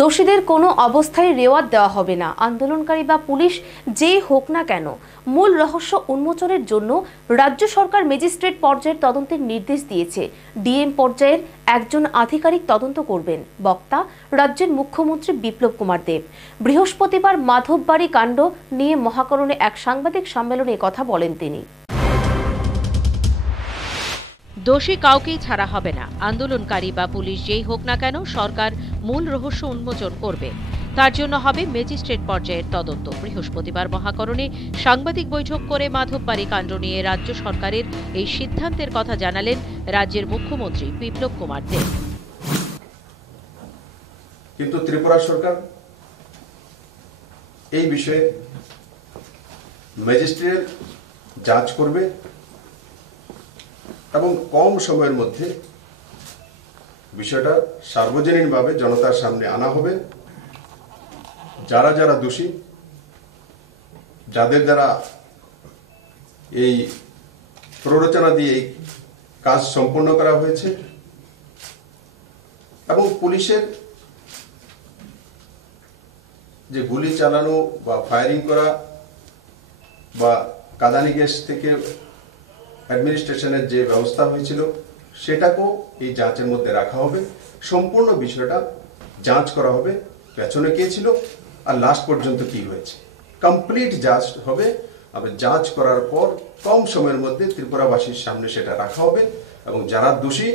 দোষীদের কোনো অবস্থায় রেওয়াত দেওয়া হবে না। আন্দোলনকারী বা পুলিশ যেই হোক না কেন, মূল রহস্য উন্মোচনের জন্য রাজ্য সরকার ম্যাজিস্ট্রেট পর্যায়ের তদন্তের নির্দেশ দিয়েছে। ডিএম পর্যায়ের একজন আধিকারিক তদন্ত করবেন। বক্তা রাজ্যের মুখ্যমন্ত্রী বিপ্লব কুমার দেব। বৃহস্পতিবার মাধববাড়ি কাণ্ড নিয়ে মহাকরণে এক সাংবাদিক সম্মেলনে কথা বলেন তিনি। দোষী কাউকেই ছাড়া হবে না। আন্দোলনকারী বা পুলিশ যেই হোক না কেন, সরকার মূল রহস্য উন্মোচন করবে। তার জন্য হবে ম্যাজিস্ট্রেট পর্যায়ের তদন্ত। বৃহস্পতিবার মহাকরণে সাংবাদিক বৈঠক করে মাধববাড়ি কাণ্ড নিয়ে রাজ্য সরকারের এই সিদ্ধান্তের কথা জানালেন রাজ্যের মুখ্যমন্ত্রী বিপ্লব কুমার দেব কিন্তু ত্রিপুরা সরকার এই বিষয়ে ম্যাজিস্ট্রেট যাচ করবে এবং কম সময়ের মধ্যে বিষয়টা সার্বজনীনভাবে জনতার সামনে আনা হবে। যারা যারা দোষী, যাদের দ্বারা এই প্ররোচনা দিয়ে এই কাজ সম্পন্ন করা হয়েছে এবং পুলিশের যে গুলি চালানো বা ফায়ারিং করা বা কাদানি গ্যাস থেকে অ্যাডমিনিস্ট্রেশনের যে ব্যবস্থা হয়েছিল, সেটাকেও এই যাঁচের মধ্যে রাখা হবে। সম্পূর্ণ বিষয়টা যাঁচ করা হবে, পেছনে কে ছিল আর লাস্ট পর্যন্ত কি হয়েছে। কমপ্লিট যাচ হবে আবার যাচ করার পর কম সময়ের মধ্যে ত্রিপুরাবাসীর সামনে সেটা রাখা হবে এবং যারা দোষী,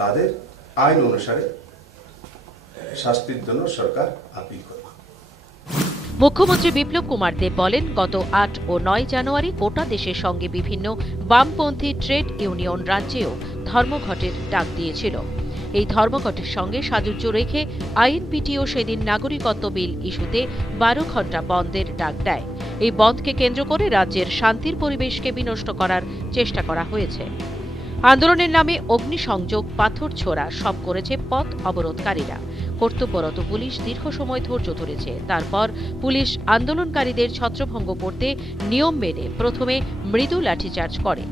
তাদের আইন অনুসারে শাস্তির জন্য সরকার আপিল করবে। মুখ্যমন্ত্রী বিপ্লব কুমার দেব বলেন, গত আট ও নয় জানুয়ারি গোটা দেশের সঙ্গে বিভিন্ন বামপন্থী ট্রেড ইউনিয়ন রাজ্যেও ধর্মঘটের ডাক দিয়েছিল। এই ধর্মঘটের সঙ্গে সাযুজ্য রেখে আইএনপিটিও সেদিন নাগরিকত্ব বিল ইস্যুতে বারো ঘণ্টা বন্ধের ডাক দেয়। এই বন্ধকে কেন্দ্র করে রাজ্যের শান্তির পরিবেশকে বিনষ্ট করার চেষ্টা করা হয়েছে। আন্দোলনের নামে অগ্নিসংযোগ, পাথর ছোড়া সব করেছে পথ অবরোধকারীরা। কর্তব্যরত পুলিশ দীর্ঘ সময় ধৈর্য ধরেছে। তারপর পুলিশ আন্দোলনকারীদের ছত্রভঙ্গ করতে নিয়ম মেনে প্রথমে মৃদু লাঠিচার্জ করে,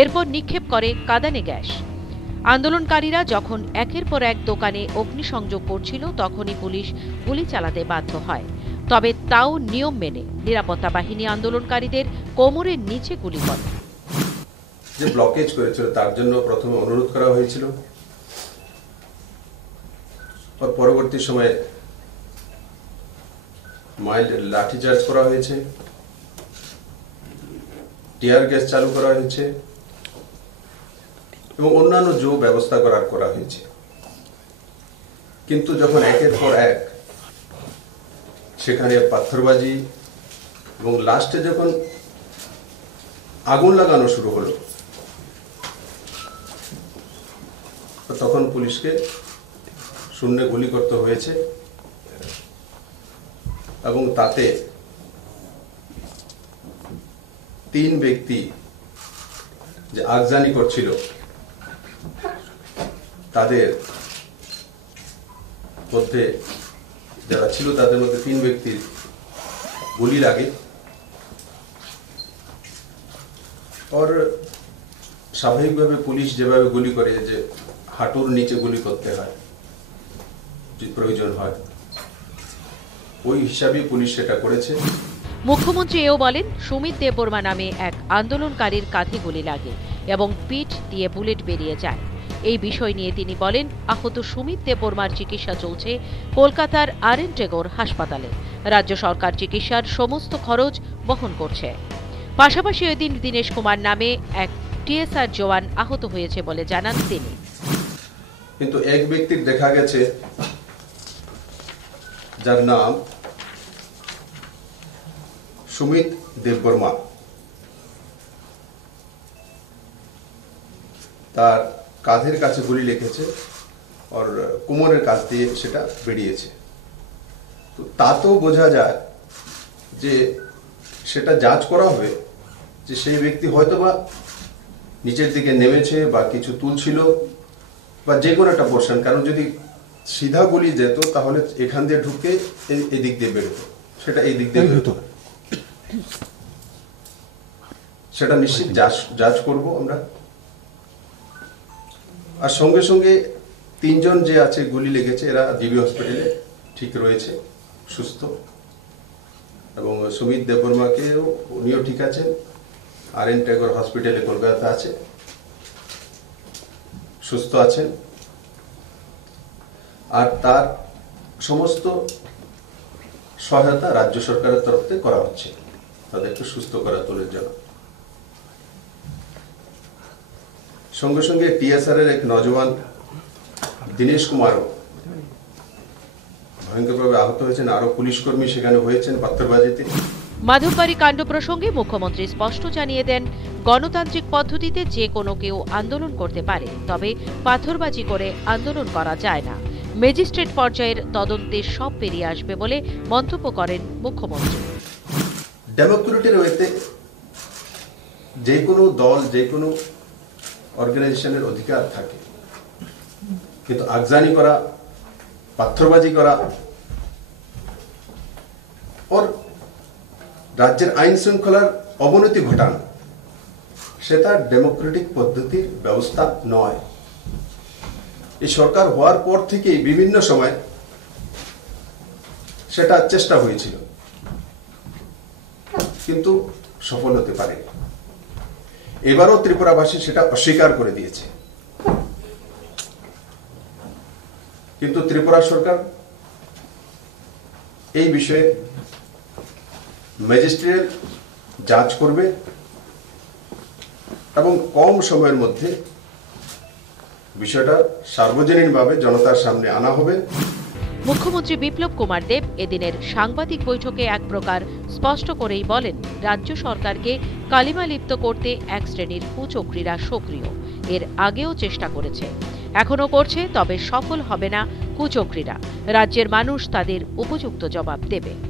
এরপর নিক্ষেপ করে কাদানে গ্যাস। আন্দোলনকারীরা যখন একের পর এক দোকানে অগ্নিসংযোগ করছিল, তখনই পুলিশ গুলি চালাতে বাধ্য হয়। তবে তাও নিয়ম মেনে নিরাপত্তা বাহিনী আন্দোলনকারীদের কোমরের নিচে গুলি করে। যে ব্লকেজ করেছিল, তার জন্য প্রথমে অনুরোধ করা হয়েছিল। পরবর্তী সময়ে মাইল্ড লাঠিচার্জ করা হয়েছে। টিয়ার গ্যাস চালু করা হয়েছে। এবং অন্যান্য জো ব্যবস্থা করার করা হয়েছে। কিন্তু যখন একের পর এক সেখানে পাথরবাজি এবং লাস্টে যখন আগুন লাগানো শুরু হলো তো তখন পুলিশকে শূন্যে গুলি করতে হয়েছে, এবং তাতে তিন ব্যক্তি যে আগজানি করছিল, তাদের মধ্যে যারা ছিল তাদের মধ্যে তিন ব্যক্তির গুলি লাগে স্বাভাবিকভাবে পুলিশ যেভাবে গুলি করে যে হাঁটুর নিচে গুলি করতে হয় প্রয়োজন হয়। ওই হিসাবেই পুলিশ সেটা করেছে। মুখ্যমন্ত্রী এও বলেন, সুমিত দেববর্মা নামে এক আন্দোলনকারীর কাঁধে গুলি লাগে এবং পিঠ দিয়ে বুলেট বেরিয়ে যায়। এই বিষয় নিয়ে তিনি বলেন, আহত সুমিত দেববর্মার চিকিৎসা চলছে কলকাতার আর এন টেগোর হাসপাতালে। রাজ্য সরকার চিকিৎসার সমস্ত খরচ বহন করছে। পাশাপাশি ওই দিন দীনেশ কুমার নামে এক টিএসআর জওয়ান আহত হয়েছে বলে জানান তিনি। কিন্তু এক ব্যক্তির দেখা গেছে, যার নাম সুমিত দেববর্মা। তার কাঁধের কাছে গুলি লেগেছে আর কোমরের কাছ দিয়ে সেটা বেরিয়েছে। তো তাতেও বোঝা যায় যে সেটা যাচ করা হবে, যে সেই ব্যক্তি হয়তোবা নিচের দিকে নেমেছে বা কিছু তুলছিল বা যে কোনো একটা পোর্শন কারণ যদি সিধা গুলি যেত তাহলে এখান দিয়ে ঢুকে এই দিক দিয়ে বেরোতো। সেটা এই দিক দিয়ে বেরোতো। সেটা নিশ্চিত যাচ করব আমরা। আর সঙ্গে সঙ্গে তিনজন যে আছে গুলি লেগেছে এরা জিবি হসপিটালে ঠিক রয়েছে সুস্থ। এবং সুমিত দেববর্মাকেও উনিও ঠিক আছেন। আর এন ট্যাগর হসপিটালে কলকাতা আছে। সুস্থ আছেন। আর তার সমস্ত সহায়তা রাজ্য সরকারের তরফ থেকে করা হচ্ছে। তাদেরকে সুস্থ করা তোলার জন্য। সঙ্গে সঙ্গে টিএসআর এর এক নজওয়ান দীনেশ কুমারও ভয়ঙ্করভাবে আহত হয়েছেন। আরও পুলিশ কর্মী সেখানে হয়েছেন পাত্রবাজিতে মাধববাড়ি কাণ্ড প্রসঙ্গে মুখ্যমন্ত্রী স্পষ্ট জানিয়ে দেন, গণতান্ত্রিক পদ্ধতিতে যে কোনো কেউ আন্দোলন করতে পারে, তবে পাথরবাজি করে আন্দোলন করা যায় না। ম্যাজিস্ট্রেট পর্যায়ের তদন্তে সব বেরিয়ে আসবে বলে মন্তব্য করেন মুখ্যমন্ত্রী। ডেমোক্রেটের ওয়েতে যে কোনো দল, যে কোনো অর্গানাইজেশনের অধিকার থাকে। কিন্তু আগজানি করা, পাথরবাজি করা ওর রাজ্যের আইন শৃঙ্খলার অবনতি ঘটানো সেটা ডেমোক্রেটিক পদ্ধতির ব্যবস্থা নয়। এই সরকার হওয়ার পর থেকেই বিভিন্ন সময় সেটা চেষ্টা হয়েছিল, কিন্তু সফল হতে পারে এবারও ত্রিপুরাবাসী সেটা অস্বীকার করে দিয়েছে। কিন্তু ত্রিপুরা সরকার এই বিষয়ে ম্যাজিস্ট্রেট যাচ করবে এবং কম সময়ের মধ্যে বিষয়টা সার্বজনীনভাবে জনতার সামনে আনা হবে। মুখ্যমন্ত্রী বিপ্লব কুমার দেব এদিনের সাংবাদিক বৈঠকে এক প্রকার স্পষ্ট করেই বলেন, রাজ্য সরকারকে কালিমা লিপ্ত করতে এক শ্রেণির কুচক্রীরা সক্রিয়। এর আগেও চেষ্টা করেছে। এখনও করছে, তবে সফল হবে না কুচক্রীরা। রাজ্যের মানুষ তাদের উপযুক্ত জবাব দেবে।